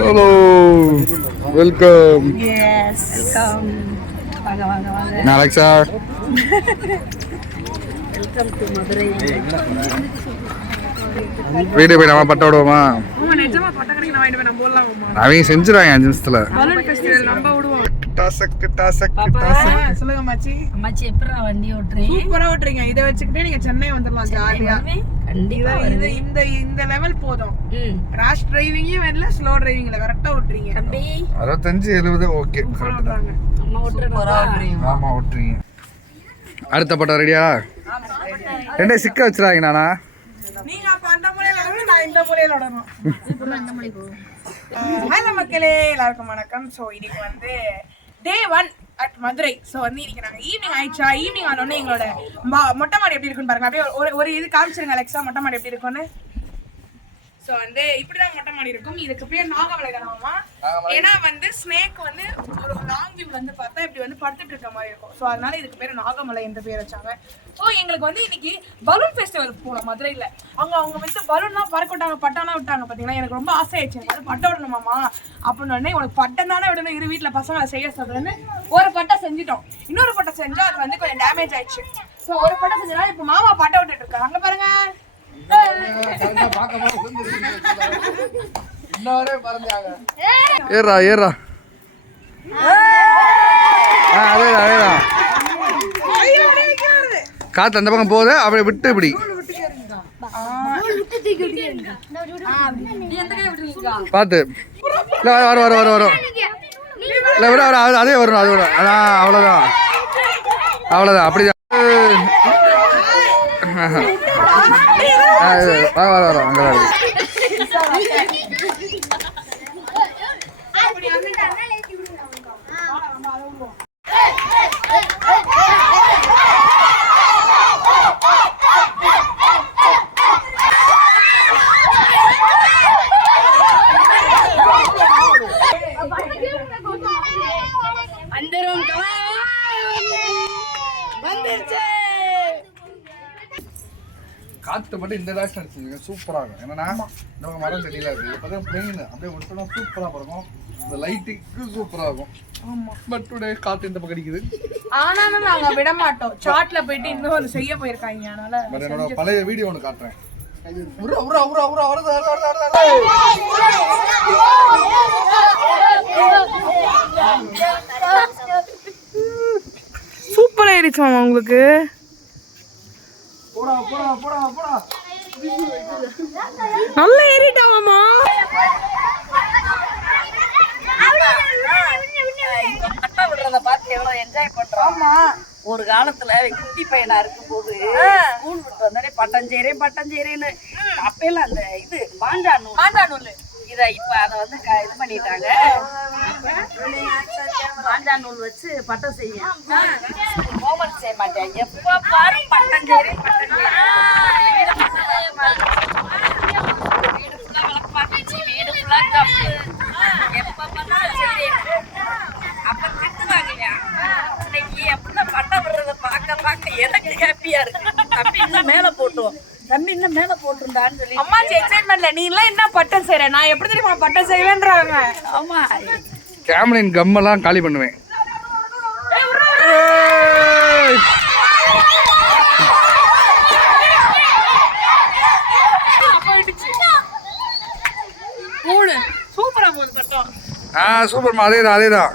Hello welcome yes welcome வாங்க வாங்க வாங்க. நான் அலெக்சா வெல்கம் டு மதுரை வீடு போய் நம்ம பட்ட விடுவோமா? அவங்க செஞ்சுருவாங்க அஞ்சு நிமிஷத்துல. நம்ம விடுவோம் டாசக்கு டாசக்கு பாப்பா. டாசக்கு ஆ, சொல்லுங்க மாச்சி அம்மாச்சி எப்படா வண்டி ஓட்டுறீங்க? சூப்பரா ஓட்டுறீங்க. இதை வச்சுக்கிட்டே நீங்க சென்னை வந்துடலாம் ஜாலியா கண்டிப்பா இது இந்த இந்த லெவல் போதும். ம். ராஷ் டிரைவிங்கே வரல ஸ்லோ டிரைவிங்ல கரெக்டா ஓட்டுறீங்க. தம்பி. அறுபத்தஞ்சு எழுபது ஓகே அம்மா ஆமா ஓட்டுறீங்க. அடுத்த படம் ரெடியா? ரெண்டே சிக்க வச்சிருவாங்க நானா. நீங்க அப்ப அந்த மூலையில ஓடணும் நான் இந்த மூலையில ஓடணும். ஹலோ மக்களே எல்லாருக்கும் வணக்கம். ஸோ இன்னைக்கு வந்து day one at Madurai so வந்து இன்னைக்கு நாங்கள் ஈவினிங் ஆயிடுச்சா? ஈவினிங் ஆனோடனே எங்களோட மொட்டை மாடி எப்படி இருக்குன்னு பாருங்க. அப்படியே ஒரு ஒரு இது காமிச்சிருங்க அலெக்ஸா மொட்டை மாடி எப்படி இருக்குன்னு ஸோ வந்து இப்படிதான் மொட்டை மாடி இருக்கும். இதுக்கு பேர் நாகமலை கனவமா ஏன்னா வந்து ஸ்னேக் வந்து ஒரு லாங் வியூ வந்து பார்த்தா இப்படி வந்து படுத்துட்டு இருக்க மாதிரி இருக்கும். ஸோ அதனால இதுக்கு பேர் நாகமலை என்ற பேர் வச்சாங்க. ஸோ எங்களுக்கு வந்து இன்னைக்கு பலூன் ஃபெஸ்டிவல் போனோம் மதுரையில். அங்கே அவங்க வந்து பலூன்லாம் பறக்க விட்டாங்க பட்டாலாம் விட்டாங்க பார்த்தீங்கன்னா எனக்கு ரொம்ப ஆசையாயிடுச்சு எனக்கு வந்து பட்டை விடணுமாமா அப்படின்னு உடனே உனக்கு பட்டம் தானே விடணும் இரு வீட்டில் பசங்க செய்ய சொல்றேன்னு ஒரு பட்டை செஞ்சிட்டோம். இன்னொரு பட்டை செஞ்சா அது வந்து கொஞ்சம் டேமேஜ் ஆயிடுச்சு. ஸோ ஒரு பட்டை செஞ்சா இப்போ மாமா பட்டை விட்டுட்டு இருக்காங்க அங்கே பாருங்க. ஏறா ஏறா. ஆ அதேதான் அதேதான் காத்து அந்த பக்கம் போகுது அப்படியே விட்டு இப்படி. பார்த்து இல்லை வரும் வரும் வரும் வரும் இல்லை விட வரும் அது அதே வரும் அது வரும் அதான் அவ்வளோதான் அவ்வளோதான் அப்படிதான். ஆ, இது, வரும் அங்கே தான் காற்று மட்டும் இந்த டேரக்ஷன் அடிச்சுங்க சூப்பராக இருக்கும். என்னன்னா பக்கம் மரம் செடியெல்லாம் இருக்குது இப்போ தான் பிளெயின் அப்படியே விட்டோம்னா சூப்பராக இருக்கும் இந்த லைட்டிங்க்கு சூப்பராக இருக்கும். பட் டுடே காற்று இந்த பக்கம் அடிக்குது. ஆனாலும் நாங்க விட மாட்டோம். சாட்ல போயிட்டு இன்னும் ஒரு செய்ய போயிருக்காங்க. அதனால பட் என்னோட பழைய வீடியோ ஒன்று காட்டுறேன். உரா உரா உரா உரா வருது வருது வருது வருது சூப்பர் ஆயிடுச்சு உங்களுக்கு. நல்லா ஏறிட்டா மாமா பட்டா விடுறத பார்த்து எவ்வளவு என்ஜாய் பண்றோம் ஒரு காலத்துல குட்டி பையனா இருக்கும் போது ஸ்கூல் விட்டு வந்தாலே பட்டஞ்சேரி பட்டஞ்சேரின்னு அப்பெல்லாம் அந்த இது மாஞ்சா நூல். மாஞ்சா நூல். இத இப்ப அத வந்து க- இது பண்ணிட்டாங்க. மாஞ்சா நூல் வச்சு பட்டம் செய்ய ஹோம்ஒர்க் செய்ய மாட்டேன். எப்ப பாரு பட்டஞ்சேரி பட்டஞ்சேரி வீடு ஃபுல்லா விளப்பாட்டுச்சு வீடு ஃபுல்லா கப்பு. எப்ப பார்த்தாலும் சரி. அப்ப திட்டுவாங்க இன்னைக்கு எப்படின்னா பட்டம் விடுறத பார்க்க பார்க்க எனக்கு ஹாப்பியா இருக்கு. தம்பி இன்னும் மேல போட்டுவோம் தம்பி இன்னும் மேல போட்டுருந்தான்னு சொல்லி. நீ எல்லாம் என்ன பட்டம் செய்யற நான் எப்படி தெரியுமா பட்டம் செய்வேன்றாங்க? ஆமா. கேமரின் கம்மெல்லாம் காலி பண்ணுவேன் ஏய்! மூணு சூப்பரா போகுது பட்டம் ஆ சூப்பர்மா அதே தான் அதே தான்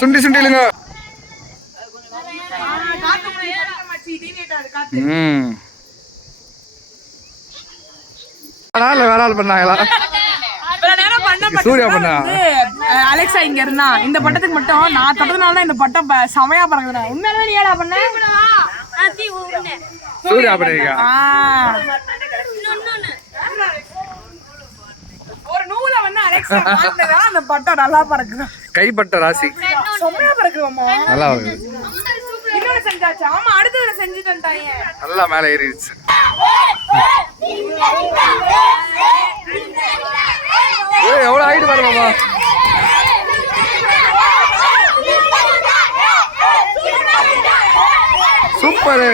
சுண்டி சுண்டி இல்லைங்க ம். இல்லை வேற ஆள் பண்ணாங்களா? சூர்யா பண்ணா? அலெக்சா இங்க இருந்தா. இந்த பட்டத்துக்கு மட்டும் நான் தொட்டதுனால தான் இந்த பட்டம் செமையா பறக்குது உண்மையாலுமே நீ ஏடா பண்ண சூர்யா பண்ணுறீங்க ஆ. ஒரு நூலை வந்து அலெக்சா மாட்டினதால அந்த பட்டம் நல்லா பறக்குது. கைப்பட்ட ராசி. செம்மையா பறக்குதுமா நல்லா வருது இன்னொன்னு செஞ்சாச்சு? ஆமா அடுத்ததுல செஞ்சுட்டு வந்துட்டாங்க நல்லா மேலே ஏறிடுச்சு. ஏய் எவ்வளோ ஹைட் பாருமாமா சூப்பரு.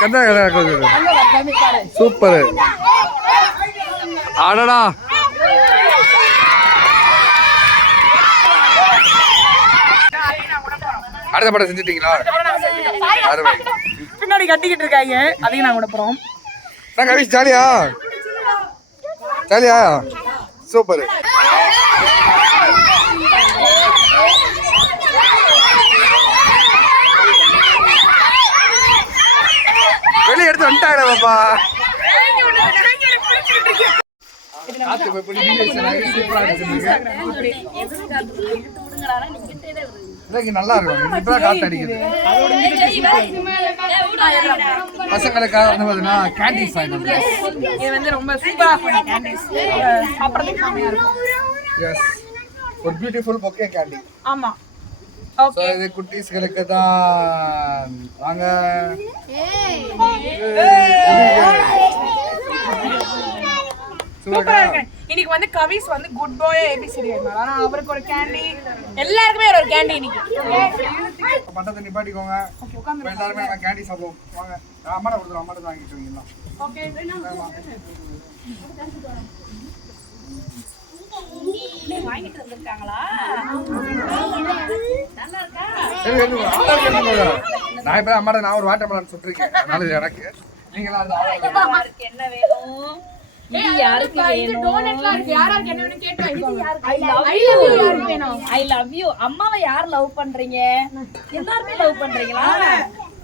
கதா கதா சூப்பரு. அடடா அடுத்த படம் செஞ்சுட்டீங்களா? பின்னாடி கட்டிக்கிட்டு இருக்காங்க. அதையும் நாங்க விட போறோம் நான் கவிஷ் ஜாலியா? ஜாலியா? சூப்பர். வெளியே எடுத்து வந்துட்டாங்க பாப்பா. காத்து போய் போய் இங்க நல்லா இருக்கும். இப்பதான் காத்து அடிக்குது. பசங்களுக்காக வந்து பாத்தீங்கன்னா கேண்டீஸ் வாங்கிட்டு இது வந்து ரொம்ப சூப்பரா இருக்கும் கேண்டீஸ் சாப்பிடறதுக்கு எஸ் ஒரு பியூட்டிஃபுல் பொக்கே கேண்டி ஆமா. ஸோ ஓகே இது குட்டீஸ்களுக்கு தான். வாங்க. சூப்பரா இருக்கு இன்னைக்கு வந்து கவிஸ் வந்து குட் பாய் ஏபிசிடி இருந்தாலும் ஆனா அவருக்கு ஒரு கேண்டி எல்லாருக்குமே ஒரு கேண்டி இன்னைக்கு. பட்டத்தை நிப்பாட்டிக்கோங்க. எல்லாருமே நம்ம கேண்டி சாப்பிடுவோம். வாங்க. நான் அம்மாட்ட கொடுத்துருவோம். அம்மாட்ட வாங்கிட்டு வரீங்களா ஓகே வாங்கிட்டு வந்திருக்காங்களா நல்லா இருக்கா? நான் இப்ப அம்மாட்ட நான் ஒரு வாட்டர் மெலன் சுட்டிருக்கேன். அதனால இது எனக்கு. நீங்களா என்ன வேணும் இது யாருக்கு வேணும்? I love I love you. யாருக்கு வேணும்? ஐ லவ் யூ அம்மாவை யார் லவ் பண்றீங்க? எல்லாருமே லவ் பண்றீங்களா?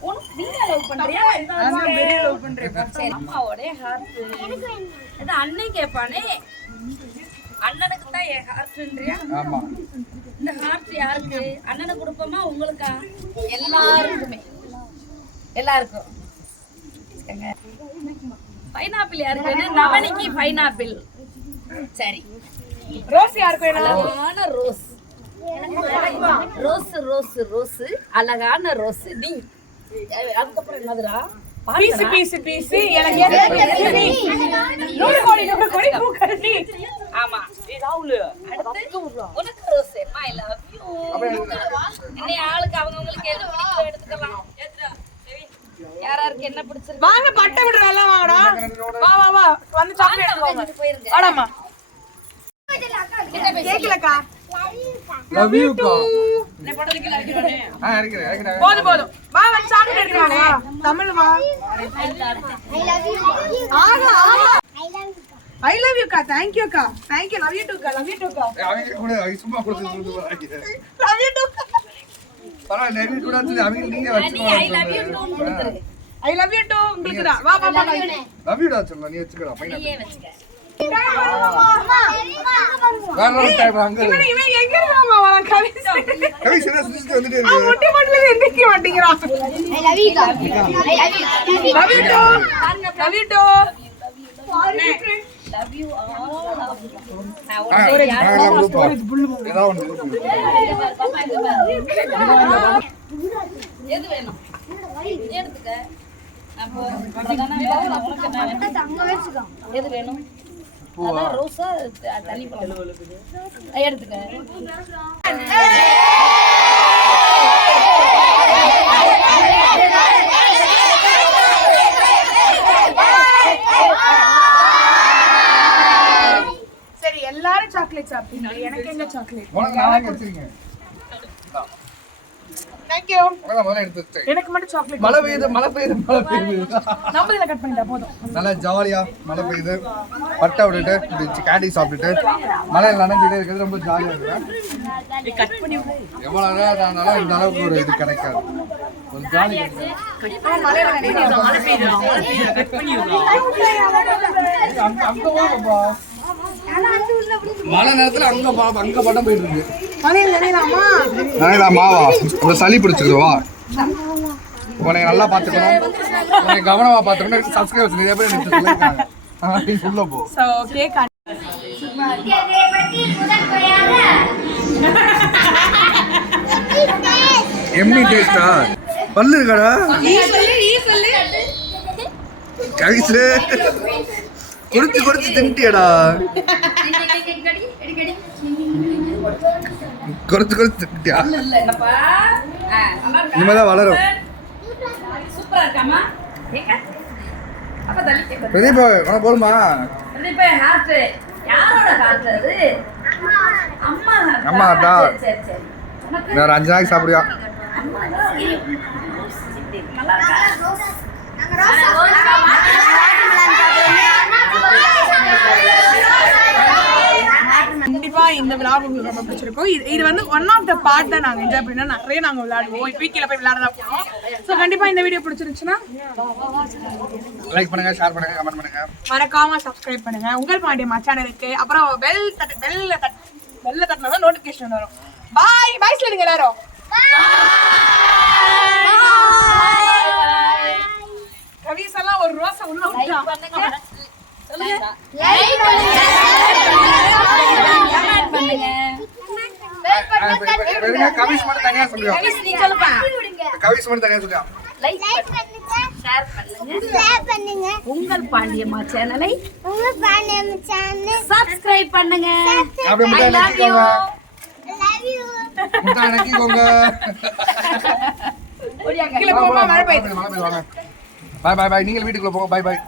உனக்கு நீங்க லவ் பண்றியா? நான் பெரிய லவ் பண்றேன். சரி அம்மாவோட ஹார்ட் இது அண்ணன் கேட்பானே அண்ணனுக்கு தான் என் ஹார்ட்ன்றியா ஆமா. இந்த ஹார்ட் யாருக்கு? அண்ணனுக்கு கொடுப்போமா உங்களுக்கா? எல்லாருக்குமே. எல்லாருக்கும். பைனாப்பிள் யாருக்கு வேணும்? நவனிக்கு பைனாப்பிள். சரி. ரோஸ் யாருக்கு வேணும்? அழகான ரோஸ். Rose rose rose. அழகான ரோஸ். நீ அதுக்கப்புறம் என்னதுடா? பீஸ் பீஸ் பீஸ் எனக்கு நூறு கோடி நூறு கோடி பூக்கட்டி ஆமா. அடுத்து உனக்கு ரோஸ். ஐ லவ் யூ இன்னை ஆளுக்கு அவங்கவங்களுக்கு எது பிடிக்குதோ எடுத்துக்கலாம். என்ன பிடிச்சிருக்கு? வாங்க பட்டை விடுற எல்லாம் வாங்கடா. வா வா வா. வந்து சாக்லேட் போயிருங்க வாடாமா கேக்கலக்கா லவ் யூ கா ஆ வா வந்து சாக்லேட் எடுத்துவாங்க வா தமிழ் வா. ஆகா ஆகா. ஐ லவ் யூ கா தேங்க் யூ கா thank you love you too கா லவ் யூ டு கா அவங்க கூட அவங்க சும்மா கொடுத்து போறாங்க லவ் யூ டு பரவாயில்ல நெருங்கி கூட வச்சு அவங்க நீங்க I love you I love you too உங்களுக்கு தான். வா வா வா லவ் யூ வச்சுக்கோ நீ வச்சுக்கடா பையன் நீயே வச்சுக்க. வேற ஒரு டைம் அங்க இவன் இவன் எங்க இருக்காமா வரான் கவிஸ் கவி சின்ன சுத்திட்டு வந்துட்டே அவன் இருக்கு. முட்டி மட்டும் எந்திரிக்க மாட்டேங்கிறான். Love you too love you too love you all love you நான் ஆ, ஒரு நாங்கெல்லாம் கொடுப்போம். ஏதாவது ஒண்ணு இது பண்ணுங்க. எது வேணும்? எடுத்துக்க? என்ன? எது வேணும்? அதான் ரோஸா த- தள்ளி பழம் எடுத்துக்க. சரி எல்லாரும் சாக்லேட் சாப்பிட்டீங்க எனக்கு எங்க சாக்லேட் எனக்கு மட்டும் சாக்லேட் மழை பெய்யுது மழை பெய்யுது மழை பெய்யுது. நம்ம இதுல கட் பண்ணிட்டா போதும். நல்லா ஜாலியா மழை பெய்யுது. பட்டை விட்டுட்டு இப்படி கேண்டி சாப்பிட்டுட்டு மழையில் நனைஞ்சிட்டே இருக்கிறது ரொம்ப ஜாலியா இருக்கு. எவ்வளவு நேரம் ஆனாலும் இந்த அளவுக்கு ஒரு இது கிடைக்காது. ஒரு ஜாலி மழை நேரத்துல அங்க பா- அங்க பட்டம் போயிட்டு இருக்கு. மலையில நினைலாமா நானே மாவா இந்த சளி பிடிச்சிருக்கு வா உன்னை நல்லா பார்த்துக்கணும் உன்னை கவனமா பார்த்துக்கணும் சப்ஸ்கிரைப் நிறைய பேர் எனக்கு சொல்லியிருக்காங்க உள்ள போ கேக் எம்மி டேஸ்டா பல்லு இருக்காடா சொல்லு சொல்லு கவிச்சு குடிச்சு குடிச்சு தின்ட்டியடா குறைச்சு குறைச்சு இருக்கா? இனிமேதான் வளரும். சூப்பரா இருக்காமா பிரதீப் உனக்கு ஹார்ட் யாரோட ஹார்ட் அது? அம்மா இன்னும் ஒரு அஞ்சு நாளைக்கு சாப்பிடுவா. நல்லா இருக்கா? கண்டிப்பா இந்த விளாக் உங்களுக்கு ரொம்ப பிடிச்சிருக்கும். இது இது வந்து ஒன் ஆஃப் த பார்ட் தான் நாங்க என்ஜாய் பண்ணா நிறைய நாங்க விளையாடுவோம். வீக்கில் போய் விளையாட தான் போறோம். ஸோ கண்டிப்பா இந்த வீடியோ பிடிச்சிருந்துச்சுன்னா லைக் பண்ணுங்க ஷேர் பண்ணுங்க கமெண்ட் பண்ணுங்க. மறக்காம சப்ஸ்கிரைப் பண்ணுங்க. உங்கள் பாண்டிய சேனலுக்கு அப்புறம் பெல் தட்டு பெல்ல தட்டு பெல்ல தட்டினா தான் நோட்டிஃபிகேஷன் வரும். பாய் பாய் சொல்லுங்க எல்லாரும். கவிஸ் எல்லாம் ஒரு ரோசை உள்ள விட்டா கமெண்ட் பண்ணுங்க. கவிஸ் மட்டும் தனியா சொல்லுவோம் கவிஸ், நீ சொல்லுப்பா. கவிஸ் மட்டும் தனியா சொல்லுவோம் லைக் பண்ணுங்க. ஷேர் பண்ணுங்க. உங்கள் பாண்டியம்மா சேனலை சப்ஸ்கிரைப் பண்ணுங்க. முட்டை நக்கிக்கோங்க. கீழே போமா மழை பெய்யுது பாய் பாய் பாய் நீங்கள் வீட்டுக்குள்ள போங்க பாய் பாய்